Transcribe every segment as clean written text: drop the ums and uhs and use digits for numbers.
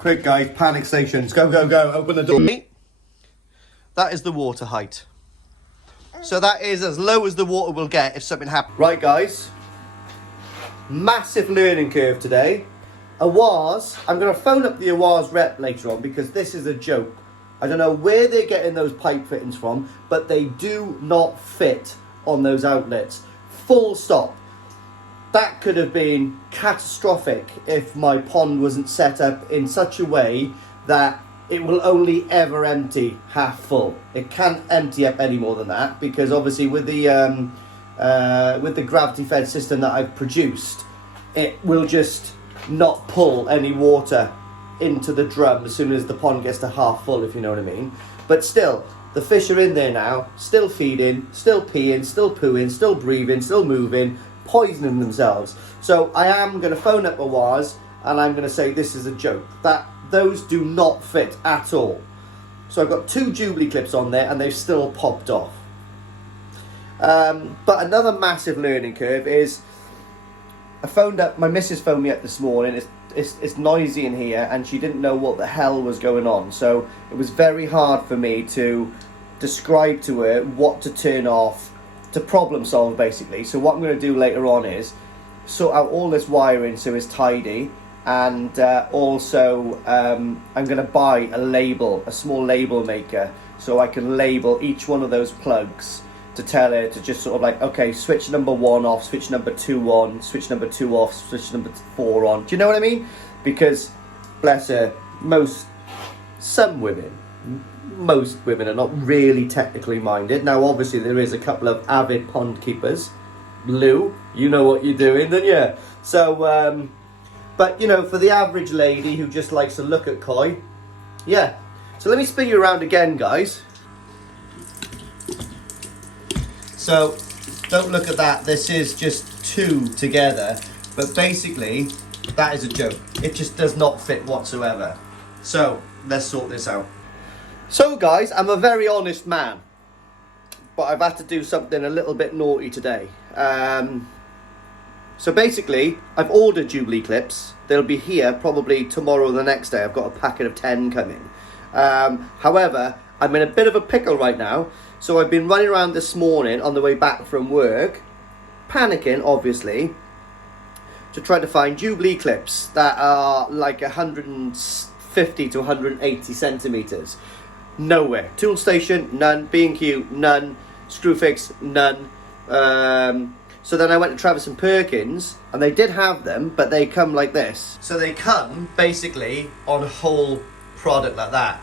Quick guys, panic stations. Go, go, go. Open the door. That is the water height. So that is as low as the water will get if something happens. Right guys, massive learning curve today. Oase, I'm going to phone up the Oase rep later on because this is a joke. I don't know where they're getting those pipe fittings from, but they do not fit on those outlets. Full stop. That could have been catastrophic if my pond wasn't set up in such a way that it will only ever empty half full. It can't empty up any more than that because obviously with the gravity fed system that I've produced, it will just not pull any water into the drum as soon as the pond gets to half full, if you know what I mean. But still, the fish are in there now, still feeding, still peeing, still pooing, still breathing, still moving, poisoning themselves. So I am going to phone up Oase and I'm going to say this is a joke. That those do not fit at all. So I've got 2 Jubilee clips on there and they've still popped off. But another massive learning curve is I phoned up, my missus phoned me up this morning. It's noisy in here and she didn't know what the hell was going on. So it was very hard for me to describe to her what to turn off, to problem solve basically. So what I'm going to do later on is sort out all this wiring so it's tidy, and also I'm going to buy a small label maker so I can label each one of those plugs to tell her to just sort of like, okay, switch number 1 off, switch number 2 on, switch number 2 off, switch number 4 on. Do you know what I mean? Because bless her, most women are not really technically minded. Now obviously there is a couple of avid pond keepers. Lou, you know what you're doing, don't you? So but you know, for the average lady who just likes to look at koi, yeah. So let me spin you around again guys. So don't look at that, this is just 2 together, but basically that is a joke. It just does not fit whatsoever. So let's sort this out. So guys, I'm a very honest man, but I've had to do something a little bit naughty today. So basically, I've ordered Jubilee clips. They'll be here probably tomorrow or the next day. I've got a packet of 10 coming. However, I'm in a bit of a pickle right now. So I've been running around this morning on the way back from work, panicking obviously, to try to find Jubilee clips that are like 150 to 180 centimetres. Nowhere. Tool station, none. B&Q, none. Screwfix, none. So then I went to Travis and Perkins and they did have them, but they come like this. So they come basically on a whole product like that.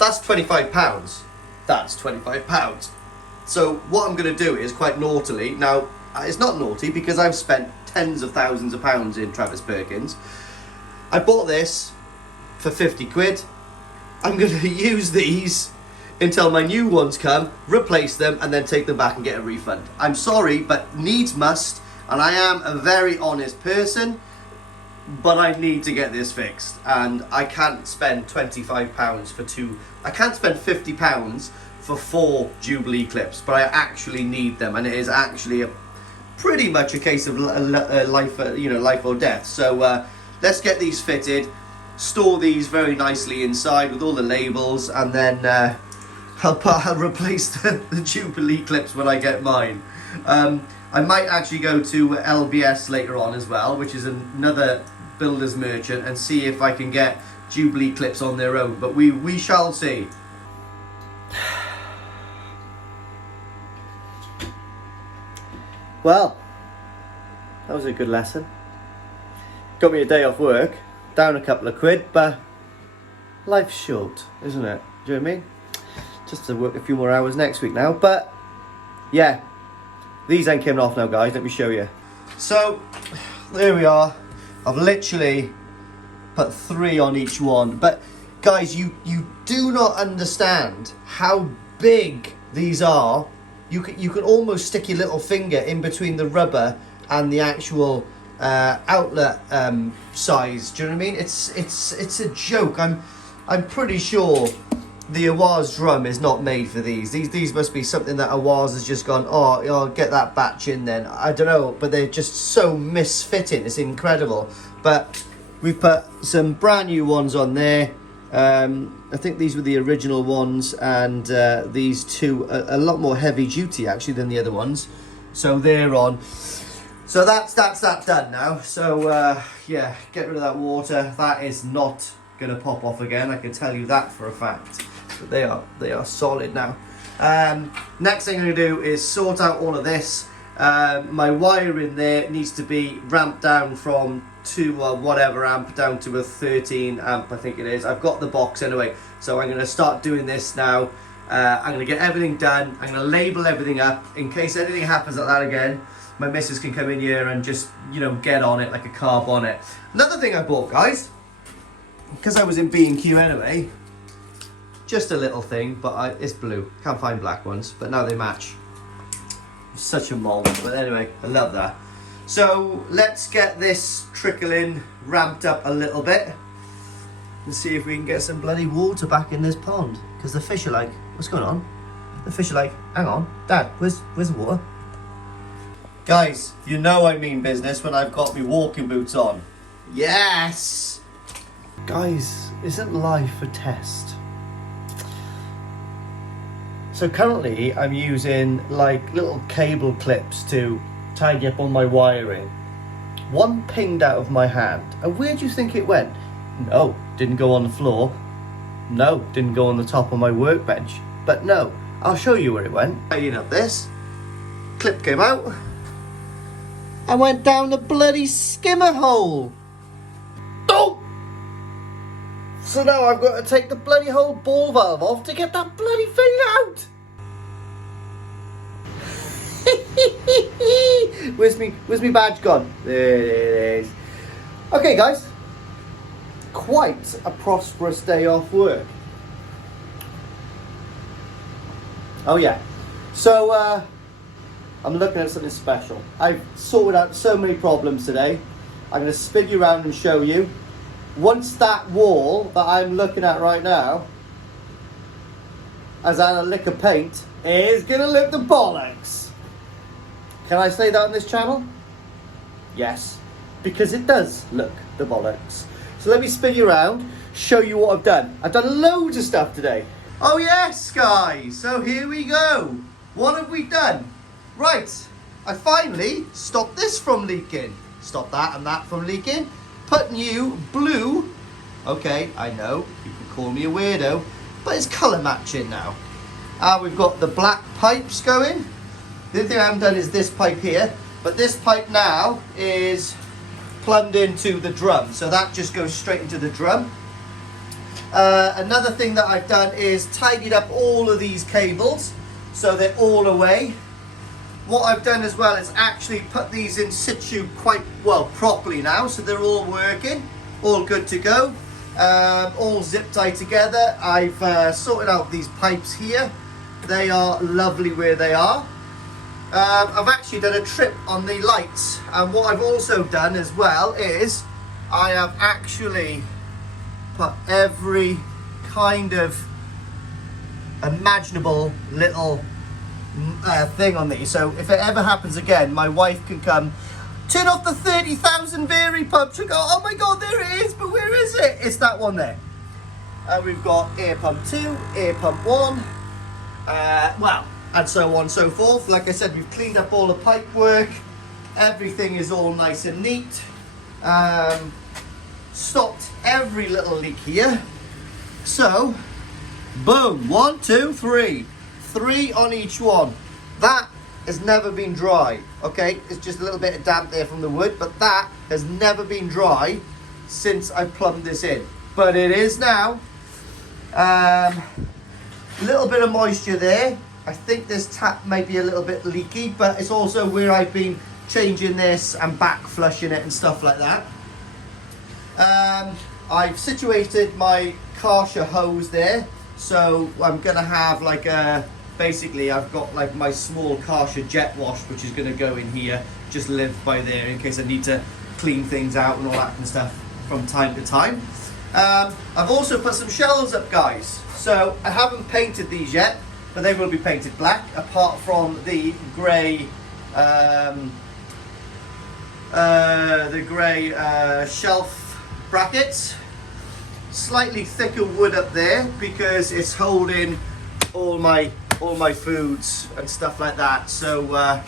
That's £25. That's £25. So what I'm going to do is quite naughtily. Now, it's not naughty because I've spent tens of thousands of pounds in Travis Perkins. I bought this for 50 quid. I'm going to use these until my new ones come, replace them, and then take them back and get a refund. I'm sorry, but needs must, and I am a very honest person, but I need to get this fixed, and I can't spend £25 for 2. I can't spend £50 for 4 Jubilee clips, but I actually need them, and it is actually pretty much a case of life or death. So let's get these fitted. Store these very nicely inside with all the labels, and then I'll replace the Jubilee clips when I get mine. I might actually go to LBS later on as well, which is another builder's merchant, and see if I can get Jubilee clips on their own, but we shall see. Well, that was a good lesson. Got me a day off work, down a couple of quid, but life's short, isn't it? Do you know what I mean? Just to work a few more hours next week now, but yeah, these ain't coming off now guys, let me show you. So there we are. I've literally put 3 on each one, but guys, you do not understand how big these are. You can almost stick your little finger in between the rubber and the actual outlet size. Do you know what I mean? It's a joke. I'm pretty sure the Oase drum is not made for these. These must be something that Oase has just gone, oh, I'll get that batch in then. I don't know, but they're just so misfitting. It's incredible. But We've put some brand new ones on there. I think these were the original ones, and these two are a lot more heavy duty actually than the other ones. So they're on. So that's done now. So yeah, get rid of that water. That is not gonna pop off again. I can tell you that for a fact. But they are solid now. Next thing I'm gonna do is sort out all of this. My wire in there needs to be ramped down from 2 whatever amp down to a 13 amp, I think it is. I've got the box anyway, so I'm going to start doing this now. I'm going to get everything done. I'm going to label everything up in case anything happens like that again. My missus can come in here and just, you know, get on it like a car bonnet. Another thing I bought, guys, because I was in B&Q anyway, just a little thing, but it's blue. Can't find black ones, but now they match. Such a mold, but anyway, I love that. So let's get this trickling ramped up a little bit and see if we can get some bloody water back in this pond, because the fish are like, what's going on? The fish are like, hang on, Dad, where's the water? Guys, you know I mean business when I've got my walking boots on. Yes! Guys, isn't life a test? So currently I'm using like little cable clips to tidy up all my wiring. One pinged out of my hand. And where do you think it went? No, didn't go on the floor. No, didn't go on the top of my workbench. But no, I'll show you where it went. Tidying up this. Clip came out. And went down the bloody skimmer hole. Oh! So now I've got to take the bloody whole ball valve off to get that bloody thing out. Where's me badge gone? There it is. Okay, guys. Quite a prosperous day off work. Oh yeah. So I'm looking at something special. I've sorted out so many problems today. I'm going to spin you around and show you. Once that wall that I'm looking at right now has had a lick of paint, it's going to look the bollocks. Can I say that on this channel? Yes, because it does look the bollocks. So let me spin you around, show you what I've done. I've done loads of stuff today. Oh yes, guys, so here we go. What have we done? Right, I finally stopped this from leaking. Stop that and that from leaking. Put new blue, okay, I know, you can call me a weirdo, but it's colour matching now. We've got the black pipes going. The only thing I haven't done is this pipe here, but this pipe now is plumbed into the drum, so that just goes straight into the drum. Another thing that I've done is tidied up all of these cables, so they're all away. What I've done as well is actually put these in situ quite well properly now, so they're all working, all good to go, all zip tied together. I've sorted out these pipes here. They are lovely where they are. I've actually done a trip on the lights, and what I've also done as well is I have actually put every kind of imaginable little thing on these, so if it ever happens again, my wife can come, turn off the 30,000 vary pump. She'll go, oh my god, there it is, but where is it? It's that one there. We've got air pump 2, air pump 1, well, and so on and so forth. Like I said, we've cleaned up all the pipe work. Everything is all nice and neat. Stopped every little leak here. So, boom, 1, 2, 3. 3 on each one. That has never been dry. Okay, it's just a little bit of damp there from the wood, but that has never been dry since I plumbed this in. But it is now. Little bit of moisture there. I think this tap may be a little bit leaky, but it's also where I've been changing this and back flushing it and stuff like that. I've situated my Karcher hose there, so I'm gonna have like a, basically I've got like my small Karcher jet wash, which is gonna go in here, just live by there in case I need to clean things out and all that kind of stuff from time to time. I've also put some shelves up, guys, so I haven't painted these yet, but they will be painted black, apart from the grey shelf brackets. Slightly thicker wood up there because it's holding all my foods and stuff like that. So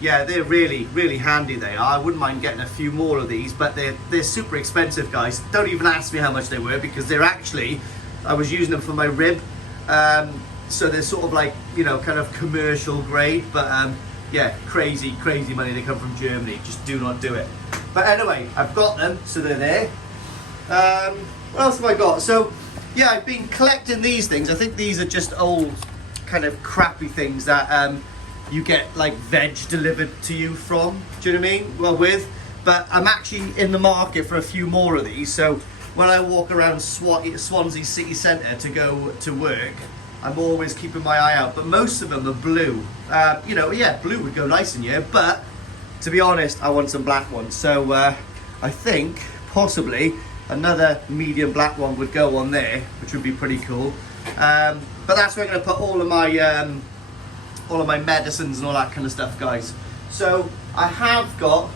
yeah, they're really handy, they are. I wouldn't mind getting a few more of these, but they're super expensive, guys. Don't even ask me how much they were, because they're actually, I was using them for my rib, so they're sort of like, you know, kind of commercial grade, but yeah, crazy money. They come from Germany. Just do not do it. But anyway, I've got them, so they're there. What else have I got? So yeah, I've been collecting these things. I think these are just old kind of crappy things that you get like veg delivered to you from, do you know what I mean? Well, with, but I'm actually in the market for a few more of these. So when I walk around Swansea city centre to go to work, I'm always keeping my eye out. But most of them are blue. You know, yeah, blue would go nice in here, but to be honest, I want some black ones. So I think possibly another medium black one would go on there, which would be pretty cool. But that's where I'm going to put all of my medicines and all that kind of stuff, guys. So I have got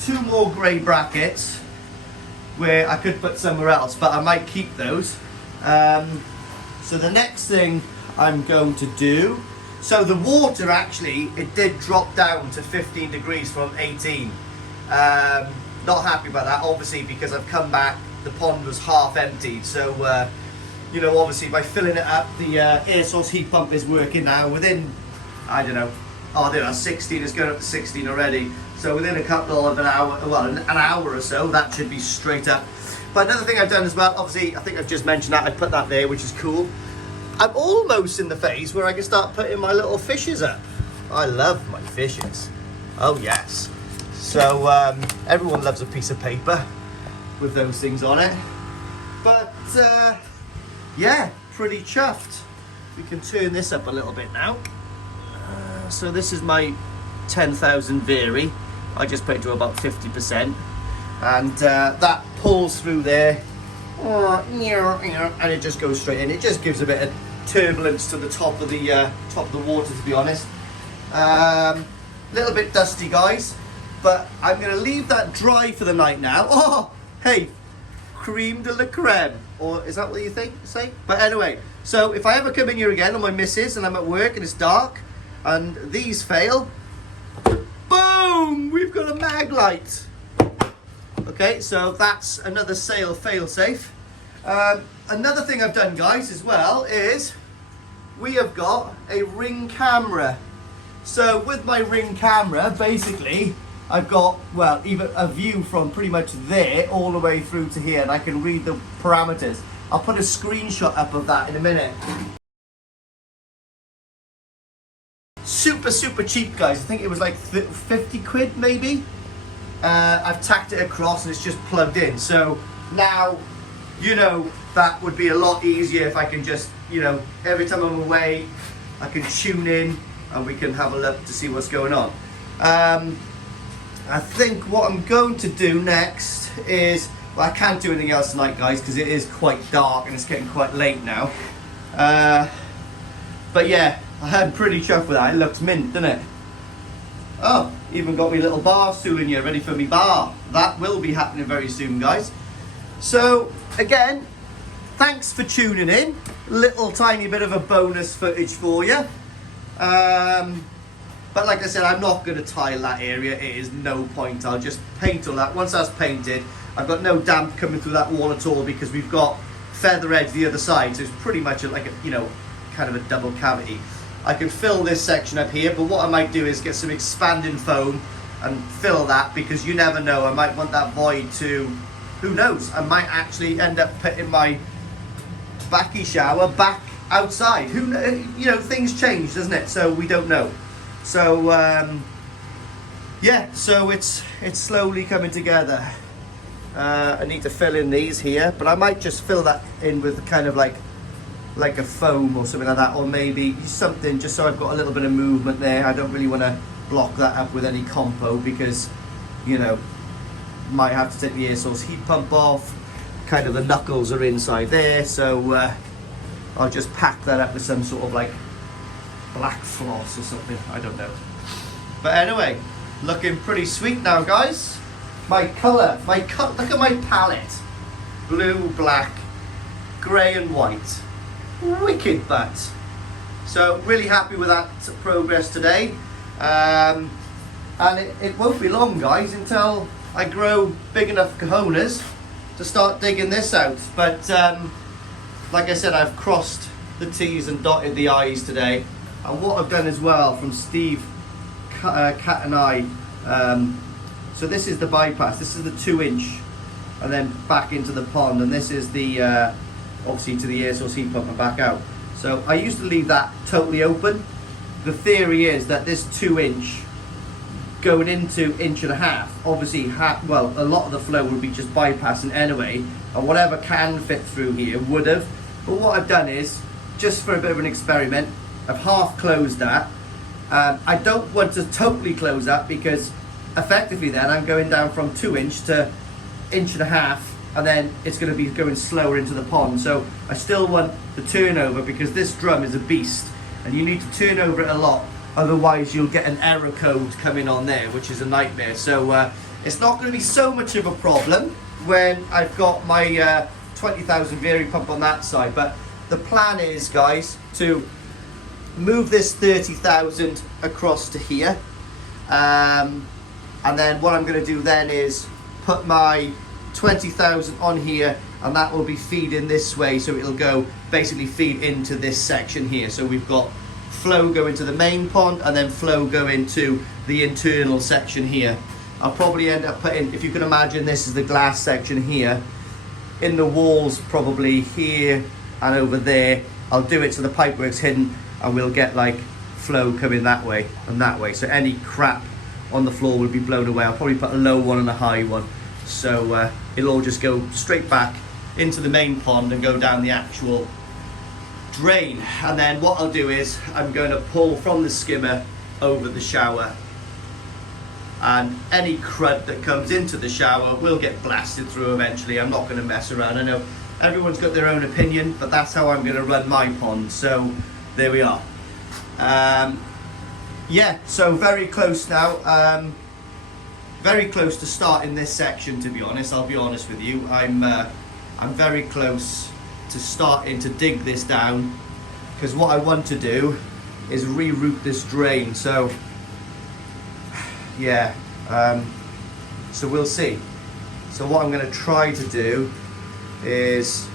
2 more grey brackets where I could put somewhere else, but I might keep those. So the next thing I'm going to do, so the water actually, it did drop down to 15 degrees from 18. Not happy about that, obviously, because I've come back, the pond was half emptied. So you know, obviously by filling it up, the air source heat pump is working now. Within, I don't know, oh there are 16, it's going up to 16 already. So within a couple of an hour, well, an hour or so, that should be straight up. But another thing I've done as well, obviously, I think I've just mentioned that, I put that there, which is cool. I'm almost in the phase where I can start putting my little fishes up. I love my fishes. Oh yes. So everyone loves a piece of paper with those things on it. But yeah, pretty chuffed. We can turn this up a little bit now. So this is my 10,000 Vary. I just put it to about 50%. And that pulls through there. And it just goes straight in. It just gives a bit of turbulence to the top of the water, to be honest. Little bit dusty, guys. But I'm going to leave that dry for the night now. Oh, hey, creme de la creme. Or is that what you say? But anyway, so if I ever come in here again on my missus and I'm at work and it's dark and these fail, boom, we've got a mag light. Okay, so that's another fail safe. Another thing I've done, guys, as well is we have got a Ring camera. So with my Ring camera, basically, I've got, well, even a view from pretty much there all the way through to here, and I can read the parameters. I'll put a screenshot up of that in a minute. Super cheap, guys. I think it was like 50 quid maybe. I've tacked it across and it's just plugged in. So now, you know, that would be a lot easier if I can just, you know, every time I'm away, I can tune in and we can have a look to see what's going on. I think what I'm going to do next is, well, I can't do anything else tonight, guys, because it is quite dark and it's getting quite late now. But yeah, I'm pretty chuffed with that. It looks mint, doesn't it? Oh, even got me little bar stool in here ready for me bar. That will be happening very soon, guys. So again, thanks for tuning in. Little tiny bit of a bonus footage for you. But like I said, I'm not going to tile that area. It is no point. I'll just paint all that. Once that's painted, I've got no damp coming through that wall at all because we've got feather edge the other side. So it's pretty much like a, you know, kind of a double cavity. I can fill this section up here, but what I might do is get some expanding foam and fill that, because you never know. I might want that void to, who knows, I might actually end up putting my backy shower back outside. Who knows? You know, things change, doesn't it? So we don't know. So yeah, so it's slowly coming together. I need to fill in these here, but I might just fill that in with kind of like a foam or something like that, or maybe something just so I've got a little bit of movement there. I don't really want to block that up with any compo because, you know, might have to take the air source heat pump off. Kind of the knuckles are inside there, so I'll just pack that up with some sort of like black floss or something, I don't know. But anyway, looking pretty sweet now, guys. My colour, look at my palette. blue, black, grey and white. Wicked butt. So really happy with that progress today. And it won't be long, guys, until I grow big enough cojones to start digging this out. But like I said, I've crossed the T's and dotted the I's today. And what I've done as well from Steve, Cat and I, so this is the bypass, this is the 2-inch, and then back into the pond, and this is the, obviously to the air source heat pump and back out. So I used to leave that totally open. The theory is that this 2-inch going into 1.5 inches, obviously, well, a lot of the flow would be just bypassing anyway, and whatever can fit through here would have. But what I've done is, just for a bit of an experiment, I've half closed that. I don't want to totally close that because effectively then I'm going down from 2-inch to 1.5 inches, and then it's going to be going slower into the pond. So I still want the turnover because this drum is a beast and you need to turn over it a lot, otherwise you'll get an error code coming on there, which is a nightmare. So it's not going to be so much of a problem when I've got my 20,000 vari pump on that side. But the plan is, guys, to move this 30,000 across to here, and then what I'm going to do then is put my 20,000 on here, and that will be feeding this way, so it'll go basically feed into this section here. So we've got flow going to the main pond and then flow going to the internal section here. I'll probably end up putting, if you can imagine, this is the glass section here, in the walls probably here and over there. I'll do it so the pipework's hidden, and we'll get like flow coming that way and that way. So any crap on the floor will be blown away. I'll probably put a low one and a high one. So it'll all just go straight back into the main pond and go down the actual drain. And then what I'll do is I'm going to pull from the skimmer over the shower, and any crud that comes into the shower will get blasted through eventually. I'm not going to mess around. I know everyone's got their own opinion, but that's how I'm going to run my pond. So there we are. Yeah, so very close now. Very close to starting this section, to be honest. I'll be honest with you. I'm very close to starting to dig this down, because what I want to do is reroute this drain. So yeah, so we'll see. So what I'm going to try to do is,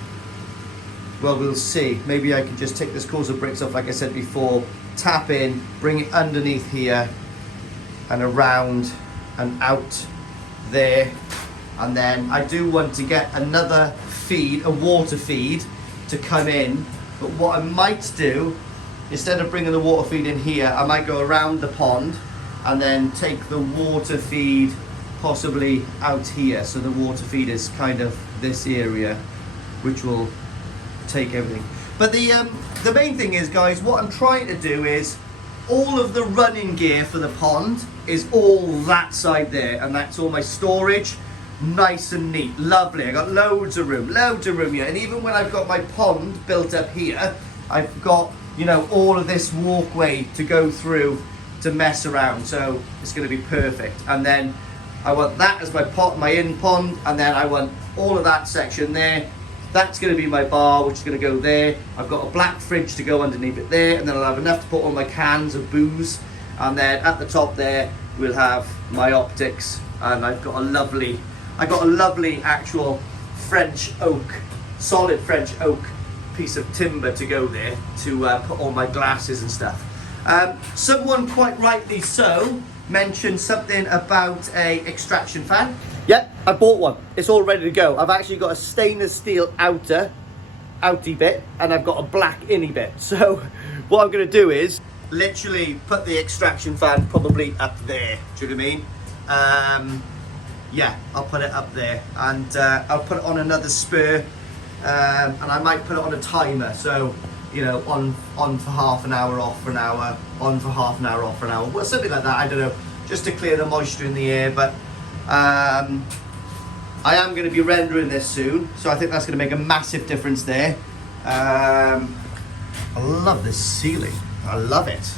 well, we'll see. Maybe I can just take this course of bricks off, like I said before, tap in, bring it underneath here and around and out there. And then I do want to get another feed, a water feed, to come in. But what I might do, instead of bringing the water feed in here, I might go around the pond and then take the water feed possibly out here. So the water feed is kind of this area, which will take everything. But the main thing is, guys, what I'm trying to do is all of the running gear for the pond is all that side there, and that's all my storage, nice and neat, lovely. I got loads of room here. And even when I've got my pond built up here, I've got, you know, all of this walkway to go through to mess around. So it's going to be perfect. And then I want that as my pot, my in pond, and then I want all of that section there. That's going to be my bar, which is going to go there. I've got a black fridge to go underneath it there, and then I'll have enough to put all my cans of booze. And then at the top there, we'll have my optics, and I've got a lovely actual French oak, solid French oak piece of timber to go there to put all my glasses and stuff. Someone quite rightly so mentioned something about a extraction fan. Yep, I bought one. It's all ready to go. I've actually got a stainless steel outy bit, and I've got a black innie bit. So what I'm going to do is literally put the extraction fan probably up there. Do you know what I mean? Yeah, I'll put it up there, and I'll put it on another spur, and I might put it on a timer. So, you know, on for half an hour, off for an hour, on for half an hour, off for an hour, well, something like that. I don't know, just to clear the moisture in the air. But I am going to be rendering this soon, so I think that's going to make a massive difference there. I love this ceiling. I love it.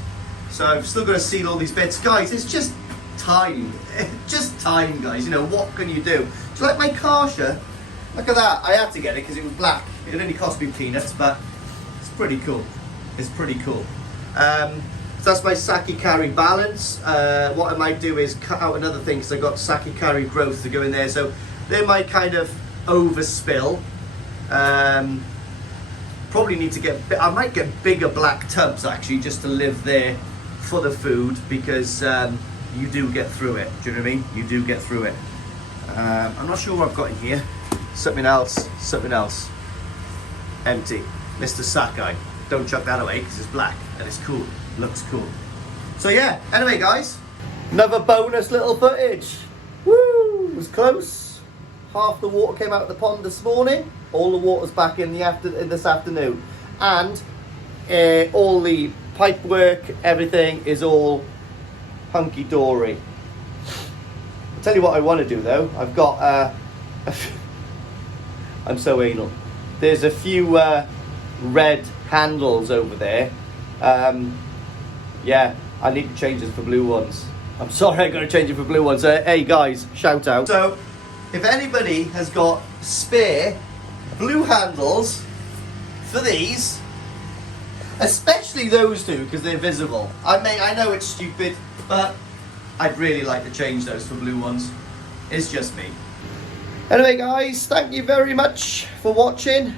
So I've still got to seal all these bits, guys. It's just time. Just time, guys. You know, what can you do? Do you like my Karsha? Look at that. I had to get it because it was black. It only cost me peanuts, but it's pretty cool. It's pretty cool. So that's my Sakikari balance. What I might do is cut out another thing because I got Sakikari growth to go in there. So they might kind of overspill. Probably need to get, I might get bigger black tubs actually just to live there for the food, because you do get through it. Do you know what I mean? You do get through it. I'm not sure what I've got in here. Something else. Empty. Mr. Sakai. Don't chuck that away because it's black and it's cool. Looks cool. So yeah, anyway guys, another bonus little footage. Woo! It was close. Half the water came out of the pond this morning. All the water's back in this afternoon. And all the pipe work, everything is all hunky-dory. I'll tell you what I want to do though. I've got I'm so anal. There's a few red handles over there. Yeah, I need to change this for blue ones. I'm sorry, I'm going to change it for blue ones. Hey guys, shout out. So, if anybody has got spare blue handles for these, especially those two because they're visible. I know it's stupid, but I'd really like to change those for blue ones. It's just me. Anyway guys, thank you very much for watching.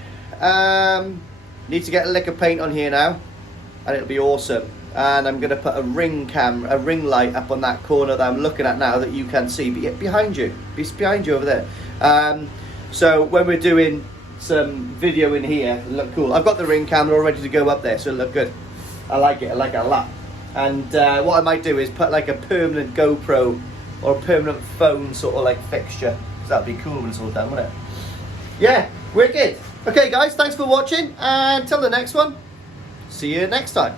Need to get a lick of paint on here now and it'll be awesome. And I'm going to put a ring light up on that corner that I'm looking at now that you can see behind you. It's behind you over there. So when we're doing some video in here, it'll look cool. I've got the ring camera all ready to go up there, so it'll look good. I like it a lot. And what I might do is put like a permanent GoPro or a permanent phone sort of like fixture. So that'd be cool when it's all done, wouldn't it? Yeah, wicked. Okay guys, thanks for watching, and till the next one, see you next time.